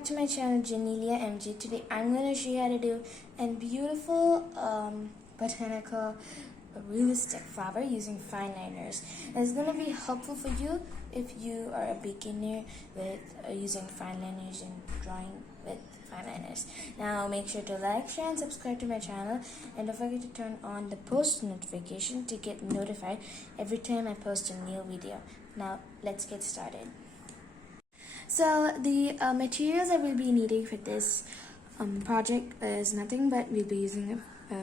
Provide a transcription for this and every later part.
back to my channel, Janelia MG. Today I'm going to show you how to do a beautiful botanical realistic flower using fine liners. And it's going to be helpful for you if you are a beginner with using fine liners and drawing with fine liners. Now make sure to like, share and subscribe to my channel, and don't forget to turn on the post notification to get notified every time I post a new video. Now let's get started. So the materials that we'll be needing for this project is nothing but we'll be using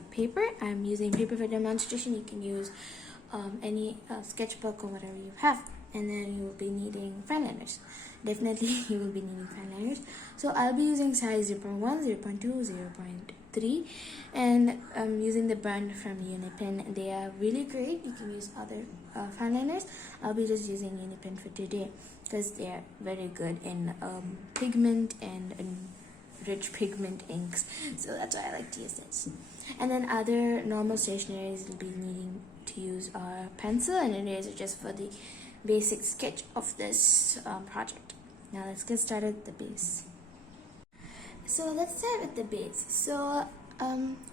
paper. I'm using paper for demonstration. You can use any sketchbook or whatever you have. And then you will be needing fine liners. Definitely you will be needing fine liners. So I'll be using size 0.1, 0.2, 0.3, and I'm using the brand from Unipin. They are really great. You can use other fine liners. I'll be just using Unipin for today because they are very good in pigment and rich pigment inks. So that's why I like to use this. And then other normal stationaries you'll be needing to use are pencil and eraser just for the basic sketch of this project. Now let's get started with the base. So let's start with the base. So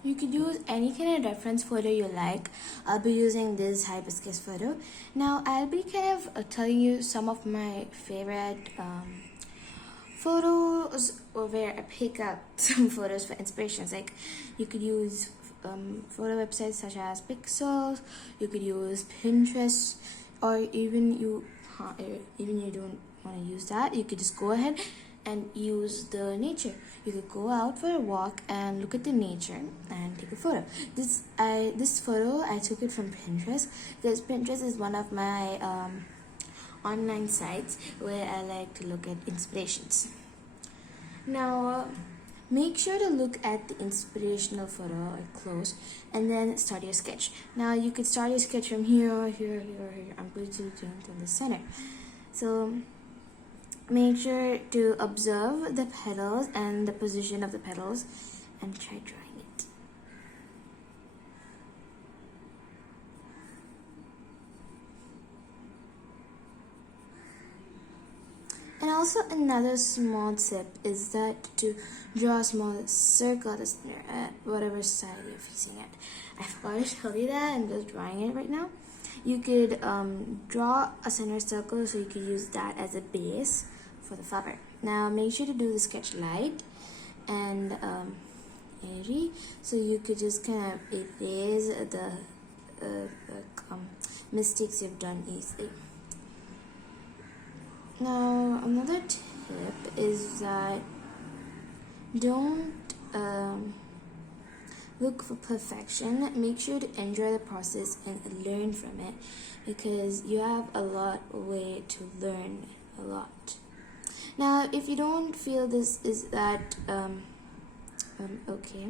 you could use any kind of reference photo you like. I'll be using this hibiscus photo. Now I'll be kind of telling you some of my favorite photos where I pick up some photos for inspirations. Like you could use photo websites such as Pixels, you could use Pinterest, or even you don't want to use that, you could just go ahead and use the nature. You could go out for a walk and look at the nature and take a photo. This photo I took it from Pinterest because Pinterest is one of my online sites where I like to look at inspirations. Now make sure to look at the inspirational photo close and then start your sketch. Now you could start your sketch from here, here. I'm going to do it in the center. So make sure to observe the petals and the position of the petals and try drawing it. And also another small tip is that to draw a small circle at the center at whatever side you're facing at. I forgot to tell you that, I'm just drawing it right now. You could draw a center circle so you could use that as a base for the flower. Now make sure to do the sketch light and airy, so you could just kind of erase the mistakes you've done easily. Now another tip is that don't look for perfection. Make sure to enjoy the process and learn from it, because you have a way to learn a lot. Now if you don't feel this is that okay,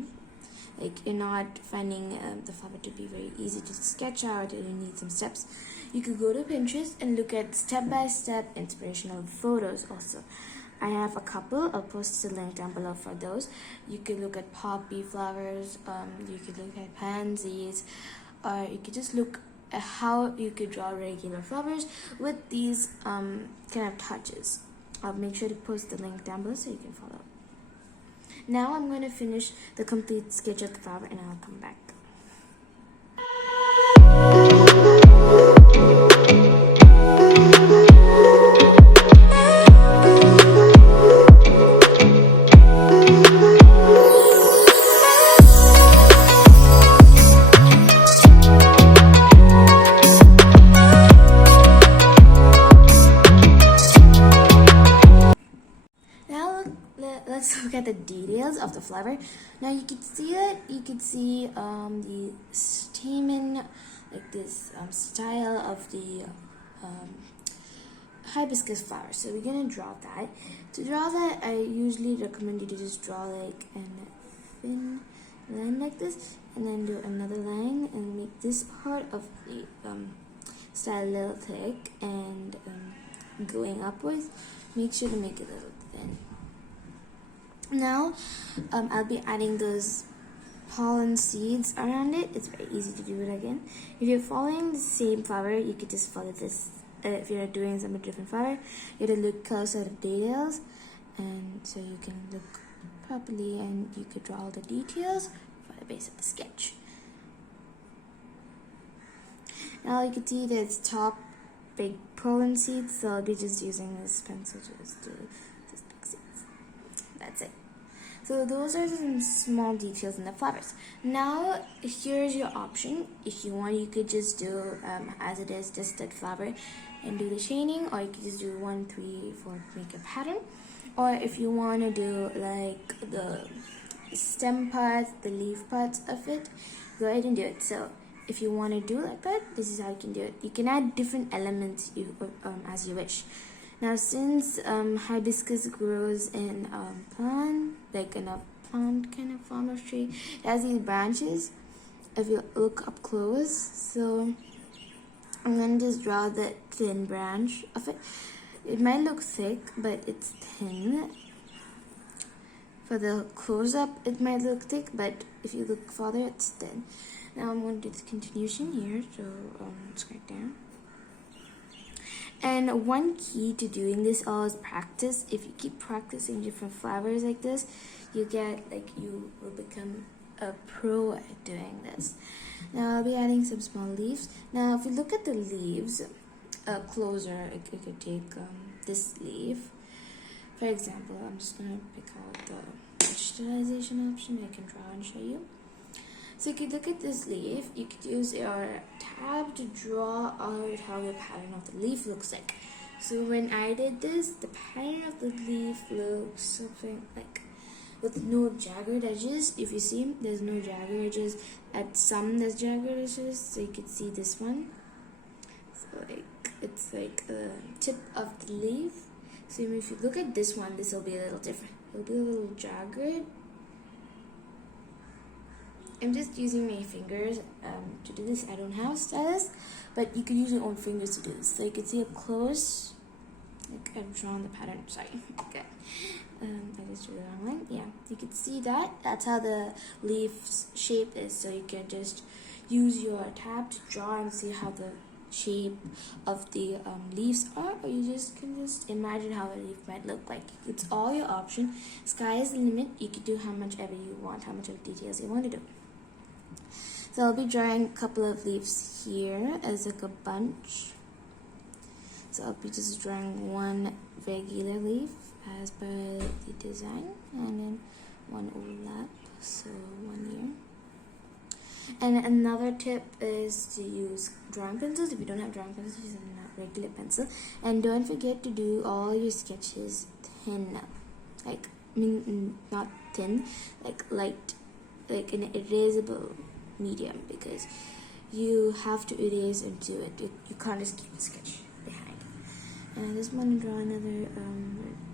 like you're not finding the flower to be very easy to sketch out, or you need some steps, you could go to Pinterest and look at step-by-step inspirational photos also. I have a couple. I'll post the link down below for those. You could look at poppy flowers, you could look at pansies, or you could just look at how you could draw regular flowers with these kind of touches. I'll make sure to post the link down below so you can follow. Now I'm going to finish the complete sketch of the flower and I'll come back. Let's look at the details of the flower. Now you can see it. You can see the stamen, like this style of the hibiscus flower. So we're gonna draw that. To draw that, I usually recommend you to just draw like a thin line like this, and then do another line and make this part of the style a little thick and going upwards. Make sure to make it a little thin. Now I'll be adding those pollen seeds around it. It's very easy to do it again. If you're following the same flower, you could just follow this. If you're doing some different flower, you have to look closer at the details and so you can look properly and you could draw all the details for the base of the sketch. Now you can see there's top big pollen seeds, so I'll be just using this pencil just to just big seeds. That's it. So those are some small details in the flowers. Now here's your option. If you want, you could just do as it is, just that flower and do the shading, or you could just do 1, 3, 4 to make a pattern. Or if you want to do like the stem parts, the leaf parts of it, go ahead and do it. So if you want to do like that, this is how you can do it. You can add different elements as you wish. Now since hibiscus grows in plant, like in a plant kind of form of tree, it has these branches. If you look up close, so I'm going to just draw the thin branch of it. It might look thick, but it's thin. For the close-up, it might look thick, but if you look farther, it's thin. Now I'm going to do the continuation here, so let's write down. And one key to doing this all is practice. If you keep practicing different flowers like this, you will become a pro at doing this. Now I'll be adding some small leaves. Now if you look at the leaves closer, you could take this leaf. For example, I'm just going to pick out the digitalization option. I can draw and show you. So you could look at this leaf. You could use your tab to draw out how the pattern of the leaf looks like. So when I did this, the pattern of the leaf looks something like with no jagged edges. If you see, there's no jagged edges. At some there's jagged edges, so you could see this one. So it's like the tip of the leaf. So if you look at this one, this will be a little different. It'll be a little jagged. I'm just using my fingers to do this. I don't have a stylus, but you can use your own fingers to do this. So you can see up close. Like I've drawn the pattern. Sorry. Okay. I just drew the wrong line. Yeah, you can see that. That's how the leaf's shape is. So you can just use your tab to draw and see how the shape of the leaves are, or you just can just imagine how a leaf might look like. It's all your option. Sky is the limit. You can do how much ever you want, how much of details you want to do. So I'll be drawing a couple of leaves here as like a bunch. So I'll be just drawing one regular leaf as per the design, and then one overlap, so 1 here. And another tip is to use drawing pencils. If you don't have drawing pencils, use a regular pencil. And don't forget to do all your sketches thin, like not thin, like light, like an erasable medium, because you have to erase and do it. You can't just keep the sketch behind. And I just want to draw another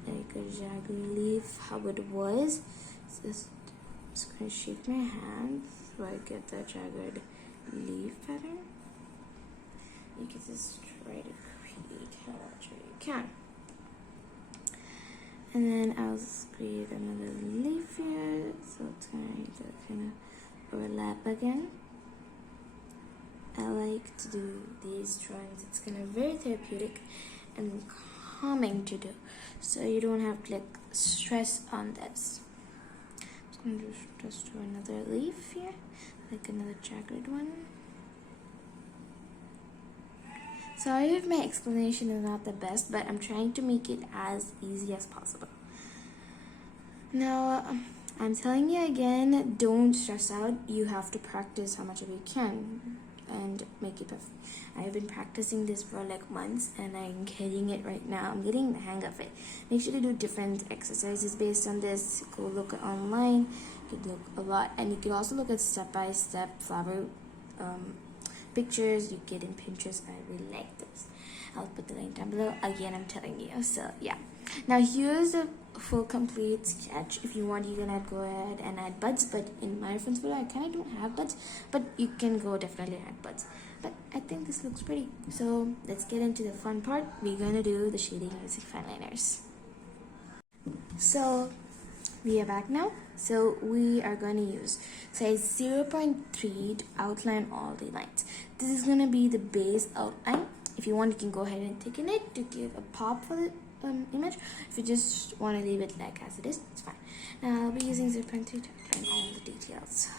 like a jagged leaf, how it was. So just going to shake my hand so I get the jagged leaf pattern. You can just try to create how much you can. And then I'll just create another leaf here, so it's going to kind of overlap again. I like to do these drawings. It's kind of very therapeutic and calming to do, so you don't have to like stress on this. I'm going to just draw another leaf here, like another jagged one. Sorry if my explanation is not the best, but I'm trying to make it as easy as possible. Now, I'm telling you again, don't stress out. You have to practice how much of you can and make it perfect. I've been practicing this for like months and I'm getting it right now. I'm getting the hang of it. Make sure to do different exercises based on this. Go look at online. You can look a lot, and you can also look at step-by-step flower pictures you get in Pinterest. I really like this. I'll put the link down below. Again, I'm telling you. So yeah. Now here's a full complete sketch. If you want, you can go ahead and add buds, but in my reference photo I kind of don't have buds, but you can go definitely add buds. But I think this looks pretty. So let's get into the fun part. We're gonna do the shading using fine liners. So we are back now. So we are going to use size 0.3 to outline all the lines. This is going to be the base outline. If you want, you can go ahead and take a nit to give a pop for it image. If you just want to leave it like as it is, it's fine. Now I'll be using 0.3 to turn all the details.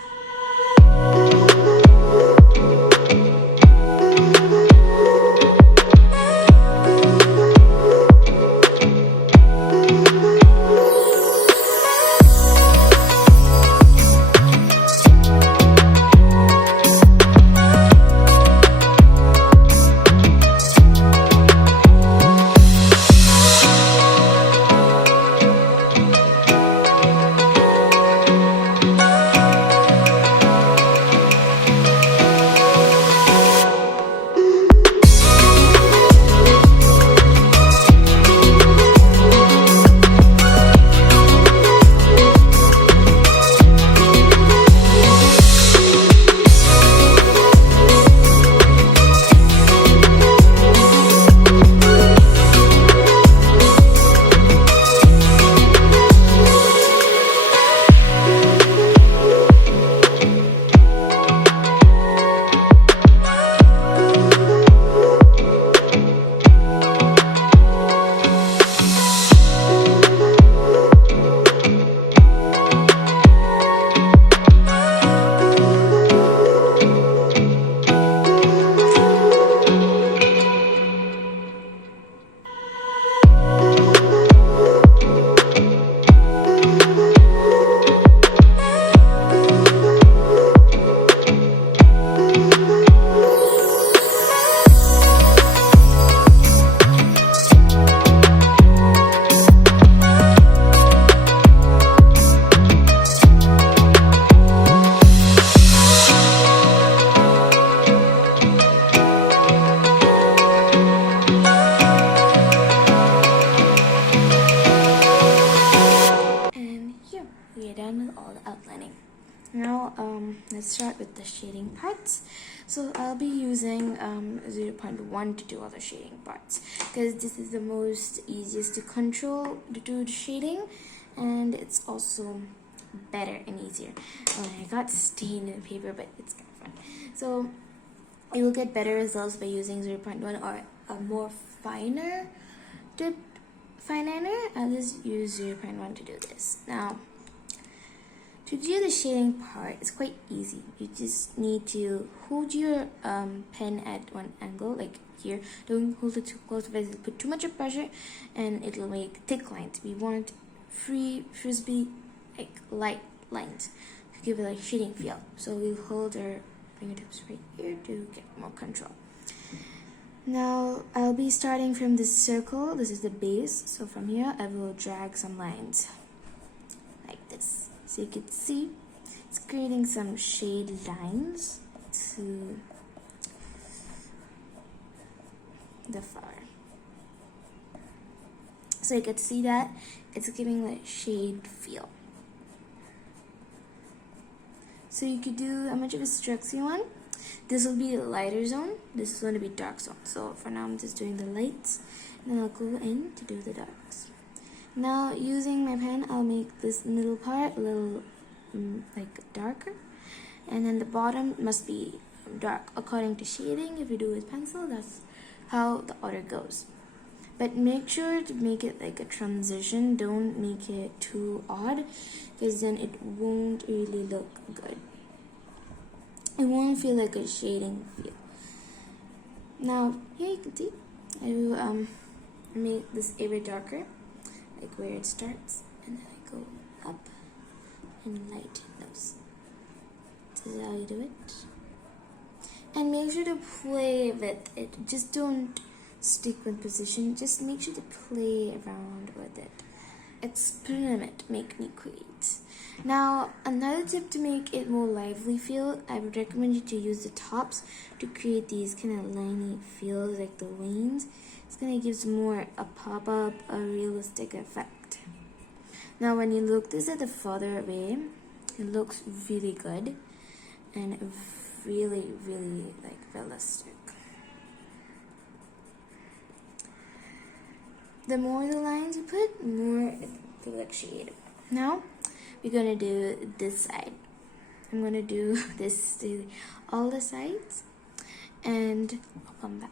Now let's start with the shading parts. So I'll be using 0.1 to do all the shading parts because this is the most easiest to control to do the shading, and it's also better and easier. I got stained in paper, but it's kind of fun. So you will get better results by using 0.1 or a more finer tipped fine liner. I'll just use 0.1 to do this. Now, to do the shading part, it's quite easy. You just need to hold your pen at one angle, like here. Don't hold it too close because it'll put too much of pressure and it'll make thick lines. We want free, frisbee, like light lines to give it a shading feel. So we'll hold our fingertips right here to get more control. Now I'll be starting from this circle. This is the base. So from here I will drag some lines like this. So you can see it's creating some shade lines to the flower. So you can see that it's giving like shade feel. So you could do how much of a strokes you want. This will be a lighter zone. This is going to be dark zone. So for now I'm just doing the lights, and then I'll go in to do the darks. Now using my pen, I'll make this middle part a little like darker, and then the bottom must be dark according to shading. If you do with pencil, that's how the order goes. But make sure to make it like a transition. Don't make it too odd, because then it won't really look good. It won't feel like a shading feel. Now here you can see I will make this area darker, like where it starts, and then I go up and lighten those. This is how you do it. And make sure to play with it. Just don't stick with position. Just make sure to play around with it. Experiment, make me create. Now another tip to make it more lively feel, I would recommend you to use the tops to create these kind of liney feels like the veins. It's gonna give more a pop-up, a realistic effect. Now when you look this at the further away, it looks really good and really like realistic. The more the lines you put, more it will like shade. Now we're gonna do this side. I'm gonna do this to all the sides, and I'll come back.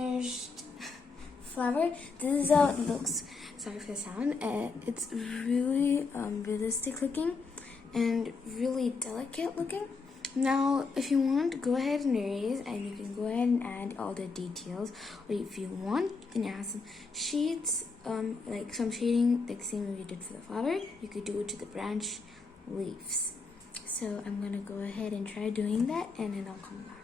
finished flower. This is how it looks. Sorry for the sound. It's really realistic looking and really delicate looking. Now if you want, go ahead and erase, and you can go ahead and add all the details, or if you want, you can add some shades, like some shading, like same way we did for the flower. You could do it to the branch leaves. So I'm gonna go ahead and try doing that, and then I'll come back.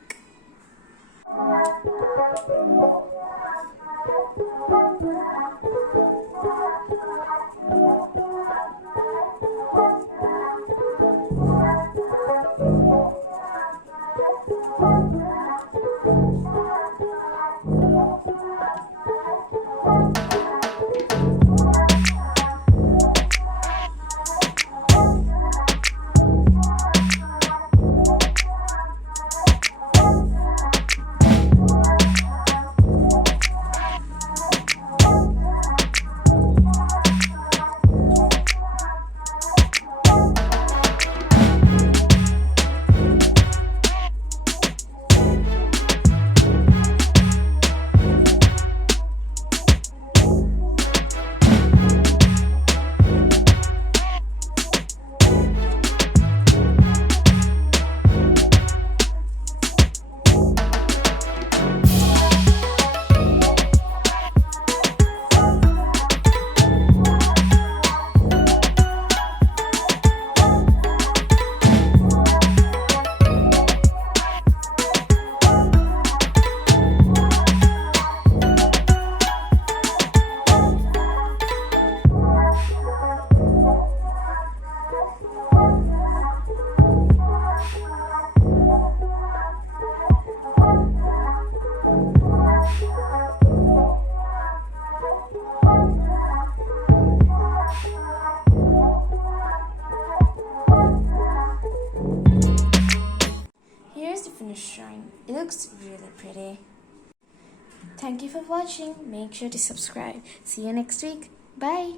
Here's the finished drawing. It looks really pretty. Thank you for watching. Make sure to subscribe. See you next week. Bye.